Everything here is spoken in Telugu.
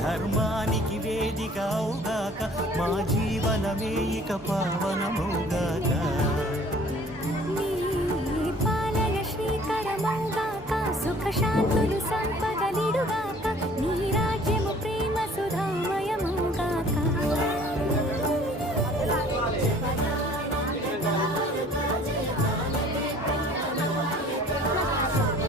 ధర్మానికి వేదికవుగాక మా జీవనమే ఇక పావనమౌగాక పాలన శ్రీకరమౌగాక సుఖ శాంతులు సంపదలిడుగాక